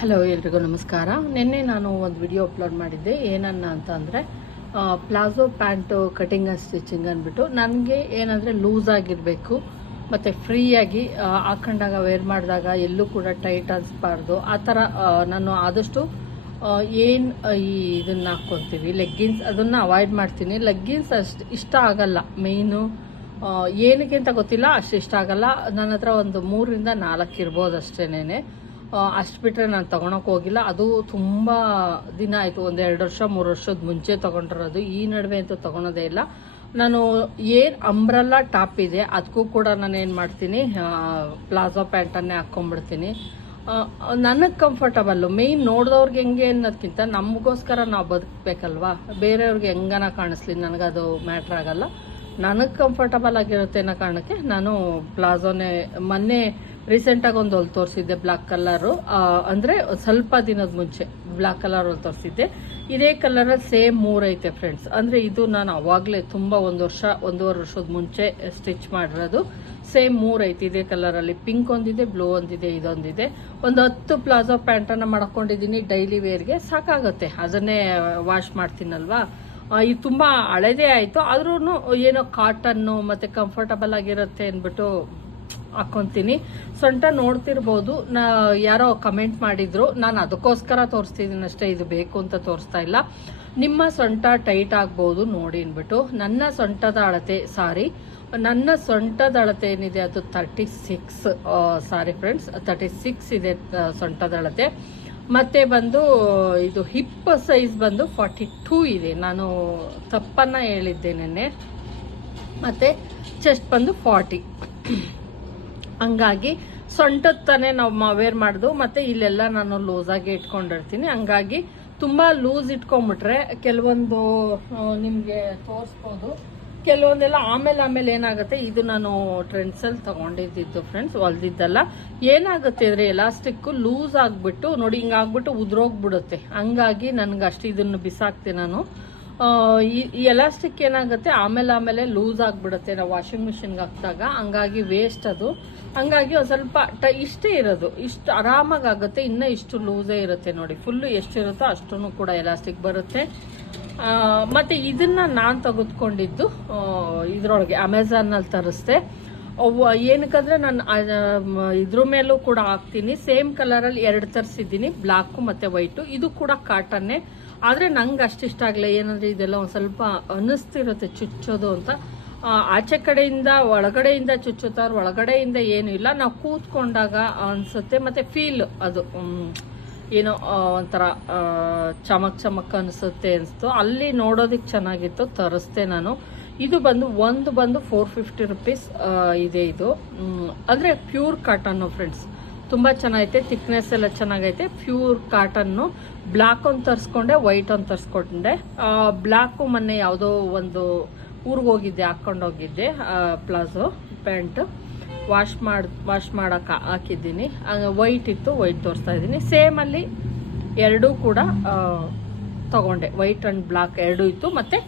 Hello ಎಲ್ರಿಗೂ ನಮಸ್ಕಾರ. ನಿನ್ನೆ ನಾನು ಒಂದು ವಿಡಿಯೋ ಅಪ್ಲೋಡ್ ಮಾಡಿದ್ದೆ. ಏನನ್ನ ಅಂತ ಅಂದರೆ palazzo pant cutting and stitching ಅಂದ್ಬಿಟ್ಟು. ನನಗೆ ಏನಂದರೆ ಲೂಸ್ ಆಗಿರಬೇಕು, ಮತ್ತು ಫ್ರೀಯಾಗಿ ಹಾಕೊಂಡಾಗ ವೇರ್ ಮಾಡಿದಾಗ ಎಲ್ಲೂ ಕೂಡ ಟೈಟ್ ಅನಿಸ್ಬಾರ್ದು. ಆ ಥರ ನಾನು ಆದಷ್ಟು ಏನು ಈ ಇದನ್ನು ಹಾಕ್ಕೊತೀವಿ ಲೆಗ್ಗಿನ್ಸ್ ಅದನ್ನು ಅವಾಯ್ಡ್ ಮಾಡ್ತೀನಿ. ಲೆಗ್ಗಿನ್ಸ್ ಅಷ್ಟು ಇಷ್ಟ ಆಗಲ್ಲ. ಮೇಯ್ನು ಏನಕ್ಕೆ ಅಂತ ಗೊತ್ತಿಲ್ಲ, ಅಷ್ಟು ಇಷ್ಟ ಆಗಲ್ಲ. ನನ್ನ ಹತ್ರ ಒಂದು ಮೂರರಿಂದ ನಾಲ್ಕು ಇರ್ಬೋದು ಅಷ್ಟೇನೆ ಅಷ್ಟು ಬಿಟ್ಟರೆ ನಾನು ತೊಗೊಳಕ್ಕೆ ಹೋಗಿಲ್ಲ. ಅದು ತುಂಬ ದಿನ ಆಯಿತು. ಒಂದು ಎರಡು ವರ್ಷ, ಮೂರು ವರ್ಷದ ಮುಂಚೆ ತೊಗೊಂಡಿರೋದು ಈ ನಡುವೆ ಅಂತೂ ತೊಗೊಳೋದೇ ಇಲ್ಲ. ನಾನು ಏನು ಅಂಬ್ರಲ್ಲ ಟಾಪ್ ಇದೆ ಅದಕ್ಕೂ ಕೂಡ ನಾನು ಏನು ಮಾಡ್ತೀನಿ ಪ್ಲಾಜೋ ಪ್ಯಾಂಟನ್ನೇ ಹಾಕ್ಕೊಂಡ್ಬಿಡ್ತೀನಿ ನನಗೆ ಕಂಫರ್ಟಬಲ್ಲು ಮೇಯ್ನ್ ನೋಡಿದವ್ರಿಗೆ ಹೆಂಗೆ ಅನ್ನೋದಕ್ಕಿಂತ ನಮಗೋಸ್ಕರ ನಾವು ಬದುಕಬೇಕಲ್ವಾ? ಬೇರೆಯವ್ರಿಗೆ ಹೆಂಗನ ಕಾಣಿಸ್ಲಿ? ನನಗದು ಮ್ಯಾಟ್ರ್ ಆಗಲ್ಲ. ನನಗೆ ಕಂಫರ್ಟಬಲ್ ಆಗಿರುತ್ತೆ ಅನ್ನೋ ಕಾರಣಕ್ಕೆ ನಾನು ಪ್ಲಾಜೋನೇ ಮೊನ್ನೆ ರೀಸೆಂಟಾಗಿ ಒಂದು ಹೊಲ್ ತೋರಿಸಿದ್ದೆ ಬ್ಲಾಕ್ ಕಲರು ಅಂದರೆ ಸ್ವಲ್ಪ ದಿನದ ಮುಂಚೆ ಬ್ಲಾಕ್ ಕಲರ್ ಹೊಲ್ ತೋರಿಸಿದ್ದೆ. ಇದೇ ಕಲರಲ್ಲಿ ಸೇಮ್ ಮೂರೈತೆ ಫ್ರೆಂಡ್ಸ್ ಅಂದರೆ ಇದು ನಾನು ಅವಾಗಲೇ ತುಂಬ ಒಂದು ವರ್ಷ, ಒಂದೂವರೆ ವರ್ಷದ ಮುಂಚೆ ಸ್ಟಿಚ್ ಮಾಡಿರೋದು. ಸೇಮ್ ಮೂರೈತೆ ಇದೇ ಕಲರಲ್ಲಿ ಪಿಂಕ್ ಒಂದಿದೆ ಬ್ಲೂ ಒಂದಿದೆ, ಇದೊಂದಿದೆ. ಒಂದು ಹತ್ತು ಪ್ಲಾಜೋ ಪ್ಯಾಂಟನ್ನು ಮಾಡ್ಕೊಂಡಿದ್ದೀನಿ ಡೈಲಿ ವೇರ್ಗೆ ಸಾಕಾಗುತ್ತೆ. ಅದನ್ನೇ ವಾಶ್ ಮಾಡ್ತೀನಲ್ವಾ? ಇದು ತುಂಬ ಹಳೇದೇ ಆಯಿತು. ಆದ್ರೂ ಏನೋ ಕಾಟನ್ನು ಮತ್ತು ಕಂಫರ್ಟಬಲ್ ಆಗಿರುತ್ತೆ ಅಂದ್ಬಿಟ್ಟು ಹಾಕ್ಕೊಂತೀನಿ ಸೊಂಟ ನೋಡ್ತಿರ್ಬೋದು. ನಾ ಯಾರೋ ಕಮೆಂಟ್ ಮಾಡಿದ್ರು. ನಾನು ಅದಕ್ಕೋಸ್ಕರ ತೋರಿಸ್ತಿದ್ದೀನಿ ಅಷ್ಟೇ, ಇದು ಬೇಕು ಅಂತ ತೋರಿಸ್ತಾ ಇಲ್ಲ. ನಿಮ್ಮ ಸೊಂಟ ಟೈಟ್ ಆಗ್ಬೋದು ನೋಡಿ ಅಂದ್ಬಿಟ್ಟು. ನನ್ನ ಸೊಂಟದ ಅಳತೆ, ಸಾರಿ. ನನ್ನ ಸೊಂಟದ ಅಳತೆ ಏನಿದೆ, ಅದು thirty six sorry friends thirty six ಇದೆ ಸೊಂಟದ ಅಳತೆ. ಮತ್ತೆ ಬಂದು, ಇದು ಹಿಪ್ ಸೈಜ್ ಬಂದು ಫಾರ್ಟಿ ಟೂ ಇದೆ. ನಾನು ತಪ್ಪನ್ನ ಹೇಳಿದ್ದೆ ನಿನ್ನೆ. ಮತ್ತೆ ಚೆಸ್ಟ್ ಬಂದು ಫಾರ್ಟಿ ಹಂಗಾಗಿ ಸೊಂಟದ ತಾನೇ ನಾವು ವೇರ್ ಮಾಡ್ದು, ಮತ್ತೆ ಇಲ್ಲೆಲ್ಲ ನಾನು ಲೂಸಾಗಿ ಇಟ್ಕೊಂಡಿರ್ತೀನಿ. ಹಂಗಾಗಿ ತುಂಬ ಲೂಸ್ ಇಟ್ಕೊಂಡ್ಬಿಟ್ರೆ ಕೆಲವೊಂದು ನಿಮಗೆ ತೋರಿಸ್ಬೋದು. ಕೆಲವೊಂದೆಲ್ಲ ಆಮೇಲೆ ಆಮೇಲೆ ಏನಾಗುತ್ತೆ, ಇದು ನಾನು ಟ್ರೆಂಡ್ಸಲ್ಲಿ ತಗೊಂಡಿದ್ದು ಫ್ರೆಂಡ್ಸ್ ಹೊಲ್ದಿದ್ದಲ್ಲ. ಏನಾಗುತ್ತೆ ಅಂದರೆ ಎಲಾಸ್ಟಿಕ್ ಲೂಸ್ ಆಗಿಬಿಟ್ಟು, ನೋಡಿ ಹಿಂಗಾಗ್ಬಿಟ್ಟು ಉದ್ರೋಗ್ಬಿಡುತ್ತೆ. ಹಂಗಾಗಿ ನನಗೆ ಅಷ್ಟು ಇದನ್ನು ಬಿಸಾಕ್ತೆ ನಾನು. ಈ ಎಲಾಸ್ಟಿಕ್ ಏನಾಗುತ್ತೆ? ಆಮೇಲೆ ಆಮೇಲೆ ಲೂಸ್ ಆಗಿಬಿಡುತ್ತೆ. ನಾವು ವಾಷಿಂಗ್ ಮಿಷಿನ್ಗೆ ಹಾಕಿದಾಗ ಹಂಗಾಗಿ ವೇಸ್ಟ್ ಅದು. ಹಂಗಾಗಿ ಒಂದು ಸ್ವಲ್ಪ ಟ, ಇಷ್ಟೇ ಇರೋದು. ಇಷ್ಟು ಆಗುತ್ತೆ ಇನ್ನೂ ಇಷ್ಟು ಲೂಸೇ ಇರುತ್ತೆ ನೋಡಿ. ಫುಲ್ಲು ಎಷ್ಟಿರುತ್ತೋ ಅಷ್ಟೂ ಕೂಡ ಎಲಾಸ್ಟಿಕ್ ಬರುತ್ತೆ. ಮತ್ತು ಇದನ್ನು ನಾನು ತೆಗೆದುಕೊಂಡಿದ್ದು ಇದರೊಳಗೆ ಅಮೆಝಾನಲ್ಲಿ ತರಿಸ್ದೆ. ಅವು ಏನಕ್ಕಂದ್ರೆ ನಾನು ಇದ್ರ ಮೇಲೂ ಕೂಡ ಹಾಕ್ತೀನಿ. ಸೇಮ್ ಕಲರಲ್ಲಿ ಎರಡು ತರಿಸಿದ್ದೀನಿ. ಬ್ಲ್ಯಾಕು ಮತ್ತು ವೈಟು ಇದು ಕೂಡ ಕಾಟನ್ನೇ ಆದರೆ ನಂಗೆ ಅಷ್ಟಿಷ್ಟ ಆಗಲ್ಲ ಏನಂದರೆ ಇದೆಲ್ಲ ಒಂದು ಸ್ವಲ್ಪ ಅನ್ನಿಸ್ತಿರುತ್ತೆ ಚುಚ್ಚೋದು ಅಂತ. ಆಚೆ ಕಡೆಯಿಂದ, ಒಳಗಡೆಯಿಂದ ಚುಚ್ಚುತ್ತಾರೆ, ಒಳಗಡೆಯಿಂದ ಏನೂ ಇಲ್ಲ. ನಾವು ಕೂತ್ಕೊಂಡಾಗ ಅನಿಸುತ್ತೆ, ಮತ್ತು ಫೀಲ್ ಅದು ಏನೋ ಒಂಥರ ಚಮಕ್ ಚಮಕ್ ಅನಿಸುತ್ತೆ ಅನಿಸ್ತು. ಅಲ್ಲಿ ನೋಡೋದಕ್ಕೆ ಚೆನ್ನಾಗಿತ್ತು, ತರಿಸ್ದೆ ನಾನು. ಇದು ಬಂದು, ಒಂದು ಬಂದು ಫೋರ್ ಫಿಫ್ಟಿ ರುಪೀಸ್ ಇದೆ ಇದು. ಅಂದರೆ ಪ್ಯೂರ್ ಕಾಟನ್ನು ಫ್ರೆಂಡ್ಸ್ ತುಂಬ ಚೆನ್ನಾಗೈತೆ ಥಿಕ್ನೆಸ್ ಎಲ್ಲ ಚೆನ್ನಾಗೈತೆ. ಪ್ಯೂರ್ ಕಾಟನ್ನು ಬ್ಲ್ಯಾಕ್ ಒಂದು ತರಿಸ್ಕೊಂಡೆ ವೈಟ್ ಒಂದು ತರಿಸ್ಕೊಂಡೆ. ಬ್ಲ್ಯಾಕು ಮೊನ್ನೆ ಯಾವುದೋ ಒಂದು ಊರಿಗೆ ಹೋಗಿದ್ದೆ ಹಾಕ್ಕೊಂಡು ಹೋಗಿದ್ದೆ ಪ್ಲಾಜೋ ಪ್ಯಾಂಟ್ ವಾಶ್ ಮಾಡಿ ವಾಶ್ ಮಾಡೋಕೆ ಹಾಕಿದ್ದೀನಿ. ವೈಟ್ ಇತ್ತು ವೈಟ್ ತೋರಿಸ್ತಾ ಇದ್ದೀನಿ. ಸೇಮಲ್ಲಿ ಎರಡೂ ಕೂಡ ತಗೊಂಡೆ. ವೈಟ್ ಆ್ಯಂಡ್ ಬ್ಲ್ಯಾಕ್ ಎರಡೂ ಇತ್ತು. ಮತ್ತು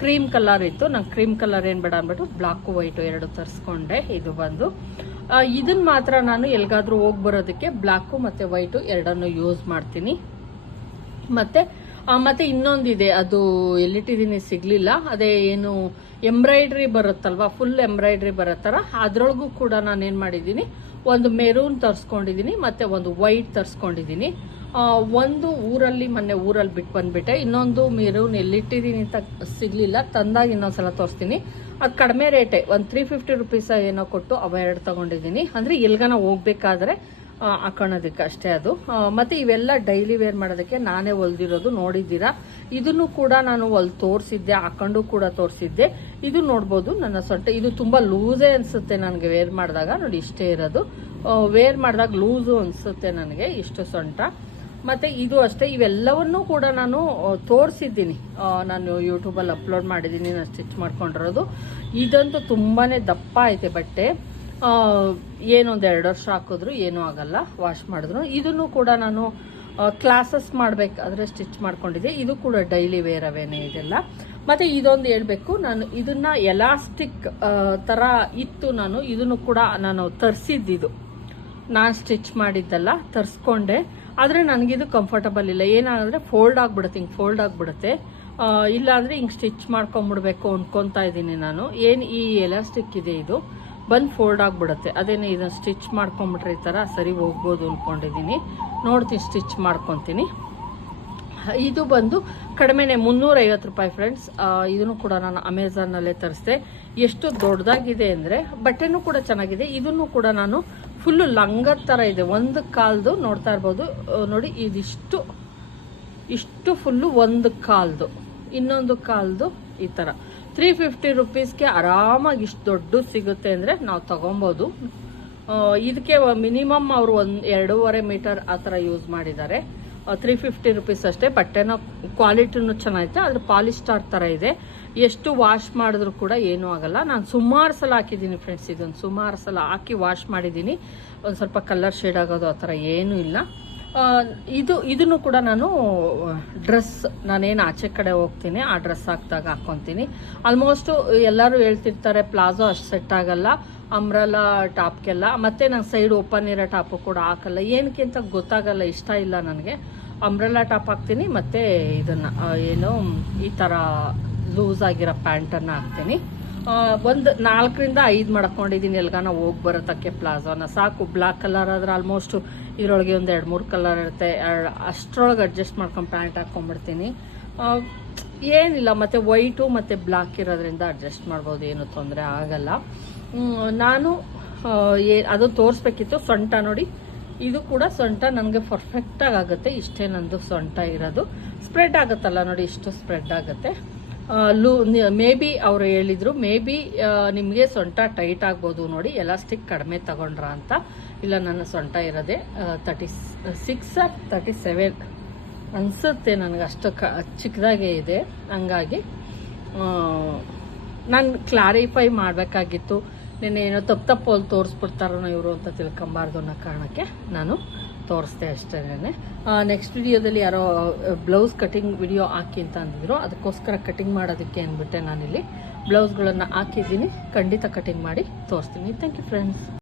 ಕ್ರೀಮ್ ಕಲರ್ ಇತ್ತು. ನಂಗೆ ಕ್ರೀಮ್ ಕಲರ್ ಏನು ಬೇಡ ಅಂದ್ಬಿಟ್ಟು ಬ್ಲಾಕು ವೈಟು ಎರಡು ತರಿಸ್ಕೊಂಡೆ. ಇದು ಬಂದು. ಇದನ್ನು ಮಾತ್ರ ನಾನು ಎಲ್ಲಿಗಾದ್ರೂ ಹೋಗಿ ಬರೋದಕ್ಕೆ ಬ್ಲ್ಯಾಕು ಮತ್ತು ವೈಟು ಎರಡನ್ನು ಯೂಸ್ ಮಾಡ್ತೀನಿ. ಮತ್ತೆ ಮತ್ತು ಇನ್ನೊಂದಿದೆ, ಅದು ಎಲ್ಲಿಟ್ಟಿದ್ದೀನಿ ಸಿಗಲಿಲ್ಲ. ಅದೇ ಏನು ಎಂಬ್ರಾಯ್ಡ್ರಿ ಬರುತ್ತಲ್ವಾ ಫುಲ್ ಎಂಬ್ರಾಯ್ಡ್ರಿ ಬರುತ್ತಲ್ಲ ಅದ್ರೊಳಗೂ ಕೂಡ ನಾನು ಏನು ಮಾಡಿದ್ದೀನಿ, ಒಂದು ಮೆರೂನ್ ತರಿಸ್ಕೊಂಡಿದ್ದೀನಿ, ಮತ್ತು ಒಂದು ವೈಟ್ ತರಿಸ್ಕೊಂಡಿದ್ದೀನಿ. ಒಂದು ಊರಲ್ಲಿ, ಮೊನ್ನೆ ಊರಲ್ಲಿ ಬಿಟ್ಟು ಬಂದುಬಿಟ್ಟೆ. ಇನ್ನೊಂದು ಮೆರೂನ್ ಎಲ್ಲಿಟ್ಟಿದ್ದೀನಿ ಅಂತ ಸಿಗಲಿಲ್ಲ. ತಂದಾಗ ಇನ್ನೊಂದ್ಸಲ ತೋರಿಸ್ತೀನಿ. ಅದು ಕಡಿಮೆ ರೇಟೇ ಒಂದು ತ್ರೀ ಫಿಫ್ಟಿ ರುಪೀಸ ಏನೋ ಕೊಟ್ಟು ಅವ ಎರಡು ತಗೊಂಡಿದ್ದೀನಿ. ಅಂದರೆ ಎಲ್ಗನ ಹೋಗ್ಬೇಕಾದ್ರೆ ಹಾಕೊಳೋದಕ್ಕೆ ಅಷ್ಟೇ ಅದು. ಮತ್ತು ಇವೆಲ್ಲ ಡೈಲಿ ವೇರ್ ಮಾಡೋದಕ್ಕೆ ನಾನೇ ಹೊಲ್ದಿರೋದು ನೋಡಿದ್ದೀರಾ? ಇದನ್ನು ಕೂಡ ನಾನು ಹೊಲ್ ತೋರಿಸಿದ್ದೆ, ಹಾಕೊಂಡು ಕೂಡ ತೋರಿಸಿದ್ದೆ. ಇದು ನೋಡ್ಬೋದು ನನ್ನ ಸೊಟ್ಟೆ ಇದು ತುಂಬ ಲೂಸೇ ಅನಿಸುತ್ತೆ ನನಗೆ ವೇರ್ ಮಾಡಿದಾಗ. ನೋಡಿ, ಇಷ್ಟೇ ಇರೋದು. ವೇರ್ ಮಾಡಿದಾಗ ಲೂಸು ಅನಿಸುತ್ತೆ ನನಗೆ ಇಷ್ಟು ಸೊಂಟ. ಮತ್ತು ಇದು ಅಷ್ಟೇ, ಇವೆಲ್ಲವನ್ನೂ ಕೂಡ ನಾನು ತೋರಿಸಿದ್ದೀನಿ. ನಾನು ಯೂಟ್ಯೂಬಲ್ಲಿ ಅಪ್ಲೋಡ್ ಮಾಡಿದ್ದೀನಿ, ನಾನು ಸ್ಟಿಚ್ ಮಾಡ್ಕೊಂಡಿರೋದು. ಇದಂತೂ ತುಂಬಾ ದಪ್ಪ ಐತೆ ಬಟ್ಟೆ. ಏನೊಂದು ಎರಡು ವರ್ಷ ಹಾಕಿದ್ರು, ಏನೂ ಆಗಲ್ಲ ವಾಶ್ ಮಾಡಿದ್ರು. ಇದನ್ನು ಕೂಡ ನಾನು ಕ್ಲಾಸಸ್ ಮಾಡಬೇಕಾದ್ರೆ ಸ್ಟಿಚ್ ಮಾಡ್ಕೊಂಡಿದ್ದೆ. ಇದು ಕೂಡ ಡೈಲಿ ವೇರ್ ಅವೇನೆ ಇದೆಲ್ಲ. ಮತ್ತು ಇದೊಂದು ಹೇಳಬೇಕು, ನಾನು ಇದನ್ನು ಎಲಾಸ್ಟಿಕ್ ಥರ ಇತ್ತು ನಾನು, ಇದನ್ನು ಕೂಡ ನಾನು ತರಿಸಿದ್ದಿದು. ನಾನು ಸ್ಟಿಚ್ ಮಾಡಿದ್ದಲ್ಲ, ತರಿಸ್ಕೊಂಡೆ. ಆದರೆ ನನಗಿದು ಕಂಫರ್ಟಬಲ್ ಇಲ್ಲ. ಏನಾದರೆ ಫೋಲ್ಡ್ ಆಗಿಬಿಡುತ್ತೆ, ಹಿಂಗೆ ಫೋಲ್ಡ್ ಆಗಿಬಿಡುತ್ತೆ. ಇಲ್ಲಾಂದರೆ ಹಿಂಗೆ ಸ್ಟಿಚ್ ಮಾಡ್ಕೊಂಬಿಡ್ಬೇಕು ಅಂದ್ಕೊತಾ ಇದ್ದೀನಿ ನಾನು. ಏನು ಈ ಎಲಾಸ್ಟಿಕ್ ಇದೆ ಇದು. ಬಂದು ಫೋಲ್ಡ್ ಆಗಿಬಿಡುತ್ತೆ. ಅದೇನೇ ಇದನ್ನು ಸ್ಟಿಚ್ ಮಾಡ್ಕೊಂಬಿಟ್ರೆ ಈ ಥರ ಸರಿ ಹೋಗ್ಬೋದು ಅಂದ್ಕೊಂಡಿದ್ದೀನಿ ನೋಡ್ತೀನಿ ಸ್ಟಿಚ್ ಮಾಡ್ಕೊತೀನಿ. ಇದು ಬಂದು ಕಡಿಮೆನೆ ಮುನ್ನೂರೈವತ್ತು ರೂಪಾಯಿ ಫ್ರೆಂಡ್ಸ್ ಇದನ್ನು ಕೂಡ ನಾನು ಅಮೆಝಾನಲ್ಲೇ ತರಿಸಿದೆ. ಎಷ್ಟು ದೊಡ್ಡದಾಗಿದೆ ಅಂದರೆ ಬಟ್ಟೆನೂ ಕೂಡ ಚೆನ್ನಾಗಿದೆ. ಇದನ್ನು ಕೂಡ ನಾನು ಫುಲ್ಲು ಲಂಗ ಥರ ಇದೆ. ಒಂದು ಕಾಲ್ದು ನೋಡ್ತಾ ಇರ್ಬೋದು. ನೋಡಿ, ಇದಿಷ್ಟು, ಇಷ್ಟು ಫುಲ್ಲು ಒಂದು ಕಾಲ್ದು. ಇನ್ನೊಂದು ಕಾಲ್ದು ಈ ಥರ ತ್ರೀ ಫಿಫ್ಟಿ ರುಪೀಸ್ಗೆ ಆರಾಮಾಗಿ ಇಷ್ಟು ದೊಡ್ಡ ಸಿಗುತ್ತೆ ಅಂದರೆ ನಾವು ತಗೊಬೋದು. ಇದಕ್ಕೆ ಮಿನಿಮಮ್ ಅವರು ಒಂದು ಎರಡೂವರೆ ಮೀಟರ್ ಆ ಥರ ಯೂಸ್ ಮಾಡಿದ್ದಾರೆ. ತ್ರೀ ಫಿಫ್ಟಿ ರುಪೀಸ್ ಅಷ್ಟೇ. ಬಟ್ಟೆನ ಕ್ವಾಲಿಟಿನೂ ಚೆನ್ನಾಗಿದೆ ಅದ್ರ ಪಾಲಿಸ್ಟಾರ್ ಥರ ಇದೆ. ಎಷ್ಟು ವಾಶ್ ಮಾಡಿದ್ರು ಕೂಡ ಏನೂ ಆಗಲ್ಲ. ನಾನು ಸುಮಾರು ಸಲ ಹಾಕಿದ್ದೀನಿ ಫ್ರೆಂಡ್ಸ್ ಇದೊಂದು ಸುಮಾರು ಸಲ ಹಾಕಿ ವಾಶ್ ಮಾಡಿದ್ದೀನಿ. ಒಂದು ಸ್ವಲ್ಪ ಕಲರ್ ಶೇಡ್ ಆಗೋದು ಆ ಥರ ಏನೂ ಇಲ್ಲ. ಇದು, ಇದನ್ನು ಕೂಡ ನಾನು ಡ್ರೆಸ್ ನಾನೇನು ಆಚೆ ಕಡೆ ಹೋಗ್ತೀನಿ, ಆ ಡ್ರೆಸ್ ಹಾಕಿದಾಗ ಹಾಕ್ಕೊತೀನಿ ಆಲ್ಮೋಸ್ಟು ಎಲ್ಲರೂ ಹೇಳ್ತಿರ್ತಾರೆ ಪ್ಲಾಜೋ ಅಷ್ಟು ಸೆಟ್ ಆಗಲ್ಲ ಅಂಬ್ರಲಾ ಟಾಪ್ಗೆಲ್ಲ ಮತ್ತೆ ನಾನು ಸೈಡ್ ಓಪನ್ ಇರೋ ಟಾಪು ಕೂಡ ಹಾಕಲ್ಲ. ಏನಕ್ಕೆ ಅಂತ ಗೊತ್ತಾಗಲ್ಲ, ಇಷ್ಟ ಇಲ್ಲ ನನಗೆ. ಅಂಬ್ರೆಲಾ ಟಾಪ್ ಹಾಕ್ತೀನಿ, ಮತ್ತು ಇದನ್ನು ಏನು, ಈ ಥರ ಲೂಸ್ ಆಗಿರೋ ಪ್ಯಾಂಟನ್ನು ಹಾಕ್ತೀನಿ. ಒಂದು ನಾಲ್ಕರಿಂದ ಐದು ಮಾಡ್ಕೊಂಡಿದ್ದೀನಿ ಎಲ್ಗಾನ ಹೋಗಿ ಬರೋತಕ್ಕೆ ಪ್ಲಾಜೋನ. ಸಾಕು ಬ್ಲ್ಯಾಕ್ ಕಲರ್ ಆದರೆ ಆಲ್ಮೋಸ್ಟ್ ಇದರೊಳಗೆ ಒಂದು ಎರಡು ಮೂರು ಕಲರ್ ಇರುತ್ತೆ. ಅಷ್ಟರೊಳಗೆ ಅಡ್ಜಸ್ಟ್ ಮಾಡ್ಕೊಂಡು ಪ್ಯಾಂಟ್ ಹಾಕ್ಕೊಂಡ್ಬಿಡ್ತೀನಿ ಏನಿಲ್ಲ, ಮತ್ತು ವೈಟು ಮತ್ತು ಬ್ಲ್ಯಾಕ್ ಇರೋದ್ರಿಂದ ಅಡ್ಜಸ್ಟ್ ಮಾಡ್ಬೋದು. ಏನು ತೊಂದರೆ ಆಗಲ್ಲ. ನಾನು ಏ, ಅದು ತೋರಿಸ್ಬೇಕಿತ್ತು, ಸೊಂಟ ನೋಡಿ. ಇದು ಕೂಡ ಸೊಂಟ ನನಗೆ ಪರ್ಫೆಕ್ಟಾಗಿ ಆಗುತ್ತೆ. ಇಷ್ಟೇ ನಂದು ಸೊಂಟ ಇರೋದು. ಸ್ಪ್ರೆಡ್ ಆಗುತ್ತಲ್ಲ ನೋಡಿ, ಇಷ್ಟು ಸ್ಪ್ರೆಡ್ ಆಗುತ್ತೆ. ಲೂ ಮೇ ಬಿ ಅವರು ಹೇಳಿದರು ಮೇ ಬಿ ನಿಮಗೆ ಸೊಂಟ ಟೈಟ್ ಆಗ್ಬೋದು ನೋಡಿ ಎಲಾಸ್ಟಿಕ್ ಕಡಿಮೆ ತಗೊಂಡ್ರ ಅಂತ. ಇಲ್ಲ, ನನ್ನ ಸೊಂಟ ಇರೋದೆ ತರ್ಟಿ ಸಿಕ್ಸ್ ತರ್ಟಿ ಸೆವೆನ್ ಅನಿಸುತ್ತೆ ನನಗೆ ಅಷ್ಟು ಕ, ಚಿಕ್ಕದಾಗೇ ಇದೆ. ಹಂಗಾಗಿ ನಾನು ಕ್ಲಾರಿಫೈ ಮಾಡಬೇಕಾಗಿತ್ತು. ನಿನ್ನೆ ಏನೋ ತಪ್ಪು ತಪ್ಪು ಅಲ್ಲಿ ತೋರಿಸ್ಬಿಡ್ತಾರೋ ಇವರು ಅಂತ ತಿಳ್ಕೊಂಬಾರ್ದು ಅನ್ನೋ ಕಾರಣಕ್ಕೆ ನಾನು ತೋರಿಸ್ದೆ ಅಷ್ಟೇ ನೆಕ್ಸ್ಟ್ ವಿಡಿಯೋದಲ್ಲಿ ಯಾರೋ ಬ್ಲೌಸ್ ಕಟಿಂಗ್ ವಿಡಿಯೋ ಹಾಕಿ ಅಂತ ಅಂದಿದ್ರು. ಅದಕ್ಕೋಸ್ಕರ ಕಟಿಂಗ್ ಮಾಡೋದಕ್ಕೆ ಅಂದ್ಬಿಟ್ಟೆ ನಾನಿಲ್ಲಿ. ಬ್ಲೌಸ್ಗಳನ್ನು ಹಾಕಿದ್ದೀನಿ. ಖಂಡಿತ ಕಟಿಂಗ್ ಮಾಡಿ ತೋರಿಸ್ತೀನಿ. Thank you friends